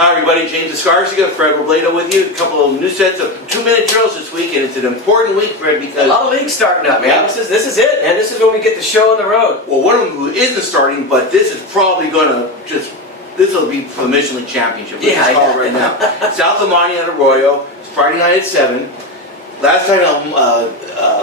Hi everybody, James Escarcega, Fred Robledo with you. A couple of new sets of 2-minute drills this week, and it's an important week, Fred, because... A lot of leagues starting up, man. Yeah. This is it, man. This is when we get the show on the road. Well, one of them who isn't starting, but this is probably going to just... This will be for the Michelin Championship, which is called right now. South of Monte at Arroyo. It's Friday night at 7. Last time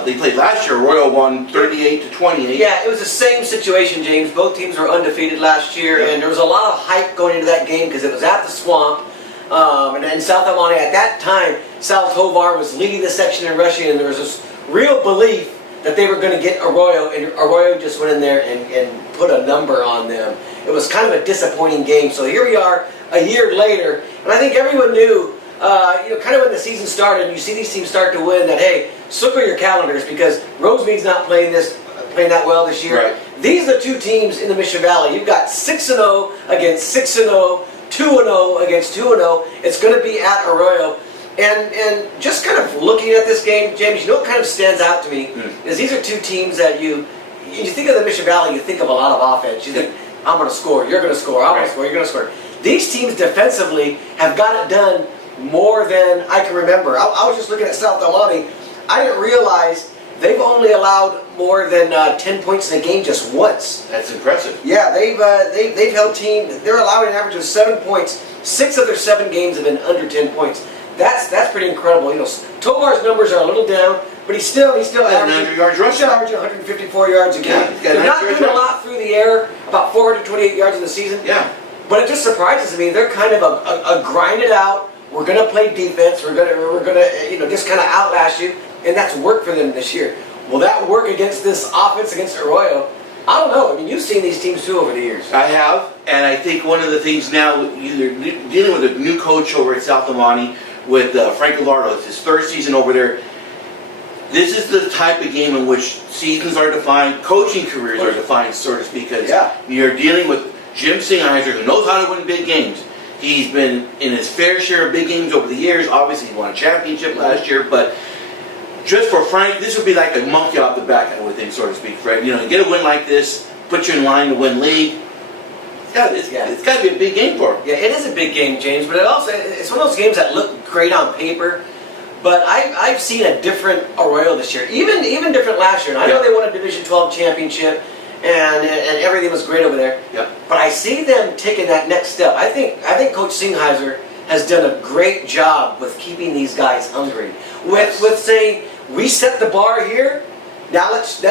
they played last year, Arroyo won 38-28. Yeah, it was the same situation, James. Both teams were undefeated last year, and there was a lot of hype going into that game because it was at the Swamp. And then South of Monte, at that time, South Tovar was leading the section in rushing, and there was this real belief that they were going to get Arroyo, and Arroyo just went in there and put a number on them. It was kind of a disappointing game. So here we are a year later, and I think everyone knew, kind of when the season started, and you see these teams start to win, that, hey, circle your calendars because Rosemead's not playing that well this year. Right. These are the two teams in the Mission Valley. You've got 6-0 against 6-0, 2-0 against 2-0. It's going to be at Arroyo. And just kind of looking at this game, James, you know what kind of stands out to me is these are two teams that you think of the Mission Valley, you think of a lot of offense. You think, I'm going to score, you're going to score, I'm going to score, you're going to score. These teams defensively have got it done more than I can remember. I was just looking at South Del Monte. I didn't realize they've only allowed more than 10 points in a game just once. That's impressive. Yeah, they've held team. They're allowing an average of 7 points. 6 of their 7 games have been under 10 points. That's pretty incredible. You know, Tovar's numbers are a little down, but he's still averaging 100 yards rushing. He's averaging 154 yards a game. Yeah, they're not doing a lot through the air. About 428 yards in the season. Yeah. But it just surprises me. They're kind of a grind it out. We're going to play defense. We're gonna just kind of outlast you, and that's worked for them this year. Will that work against this offense against Arroyo? I don't know. I mean, you've seen these teams too over the years. I have, and I think one of the things now, you're dealing with a new coach over at South of Monte with Frank Gallardo. It's his 3rd season over there. This is the type of game in which seasons are defined, coaching careers are defined, so to speak, because you're dealing with Jim Singheiser, who knows how to win big games. He's been in his fair share of big games over the years. Obviously, he won a championship last year, but just for Frank, this would be like a monkey off the back, I would think, so to speak, Fred. You know, get a win like this, put you in line to win league. It's got to be a big game for him. Yeah, it is a big game, James, but it's one of those games that look great on paper. But I've seen a different Arroyo this year, even different last year. And I know they won a Division 12 championship, and everything was great over there. Yeah. But I see them taking that next step. I think Coach Singheiser has done a great job with keeping these guys hungry. With saying, we set the bar here. Now let's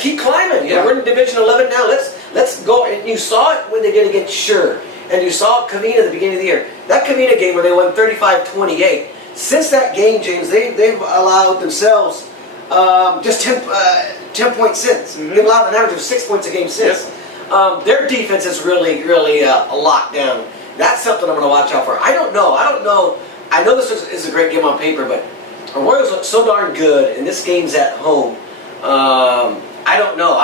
keep climbing. You know, we're in Division 11 now. Let's go. And you saw it when they did against Sure, and you saw Covina at the beginning of the year. That Covina game where they won 35-28. Since that game, James, they've allowed themselves just 10 points since. They've allowed an average of 6 points a game since. Their defense is really locked down. That's something I'm going to watch out for. I don't know. I know this is a great game on paper, but Arroyo's look so darn good, and this game's at home. I don't know.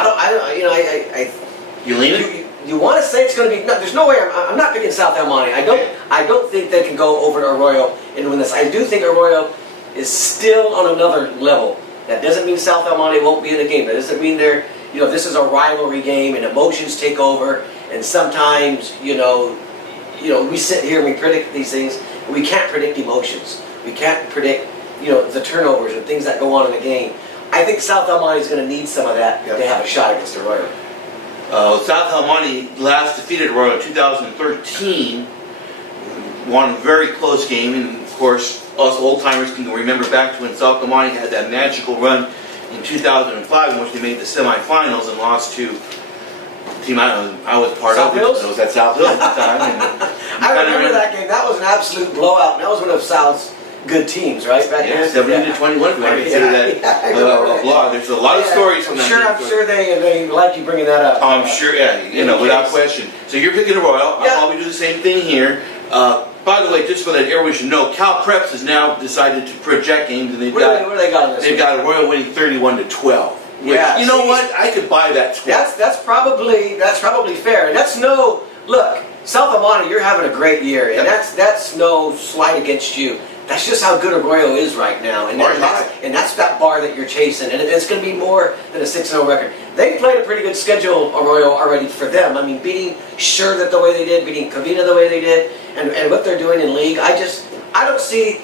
You leaning? You want to say it's going to be? No, there's no way. I'm not picking South El Monte. I don't think they can go over to Arroyo and win this. I do think Arroyo is still on another level. That doesn't mean South El Monte won't be in the game. That doesn't mean this is a rivalry game and emotions take over. And sometimes, we sit here and we predict these things, and we can't predict emotions. We can't predict, the turnovers and things that go on in the game. I think South El Monte is going to need some of that to have a shot against Arroyo. South El Monte last defeated Arroyo in 2013. Won a very close game, and of course, us old-timers can remember back to when South El Monte had that magical run in 2005 in which they made the semifinals and lost to the team I was part of. It was at South Hills at the time. I remember that game. That was an absolute blowout. That was one of South's good teams, right? Back then? 70-21, if you want to consider that a blowout. There's a lot of stories from that game. I'm sure they like you bringing that up. I'm sure, without question. So you're picking Arroyo. I'll probably do the same thing here. By the way, just so that everyone should know, Cal Preps has now decided to project games, and what do they got on this? They've got Arroyo winning 31-12. Which, you know what? I could buy that 12. That's probably fair. And that's look. South of Monte, you're having a great year, and that's no slight against you. That's just how good Arroyo is right now, and Bar's that's that bar that you're chasing, and it's going to be more than a 6-0 record. They played a pretty good schedule, Arroyo, already for them. I mean, beating Scherzer the way they did, beating Covina the way they did, and what they're doing in league. I don't see.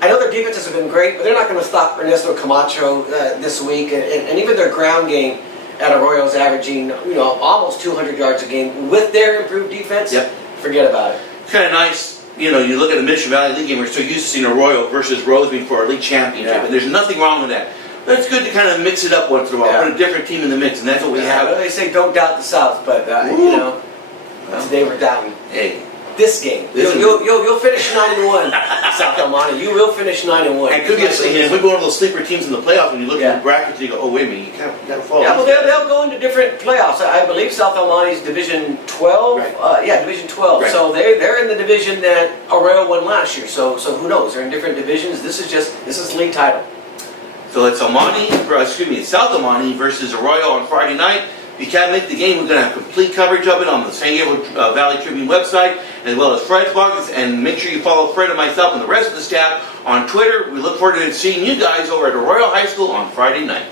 I know their defenses have been great, but they're not going to stop Ernesto Camacho this week, and even their ground game at Arroyo's averaging almost 200 yards a game with their improved defense. Yep. Forget about it. It's kind of nice. You look at the Mission Valley League game, we're so used to seeing Arroyo versus Roseby for our league championship, Yeah. and there's nothing wrong with that. But it's good to kind of mix it up once in a while, Yeah. put a different team in the mix, and that's what we have. They say don't doubt the South, but today we're doubting Hey, this game. You'll finish 9-1, South El Monte. You will finish 9-1. and could be if we go over those sleeper teams in the playoffs, when you look Yeah. at the brackets, you go, oh wait a minute, you gotta follow. Yeah, well, they'll go into different playoffs. I believe South El Monte's Division 12. Right. Division 12. Right. So they're in the division that Arroyo won last year. So who knows? They're in different divisions. This is league title. So it's it's South El Monte versus Arroyo on Friday night. If you can't make the game, we're going to have complete coverage of it on the San Diego Valley Tribune website, as well as Fred's blogs. And make sure you follow Fred and myself and the rest of the staff on Twitter. We look forward to seeing you guys over at Arroyo High School on Friday night.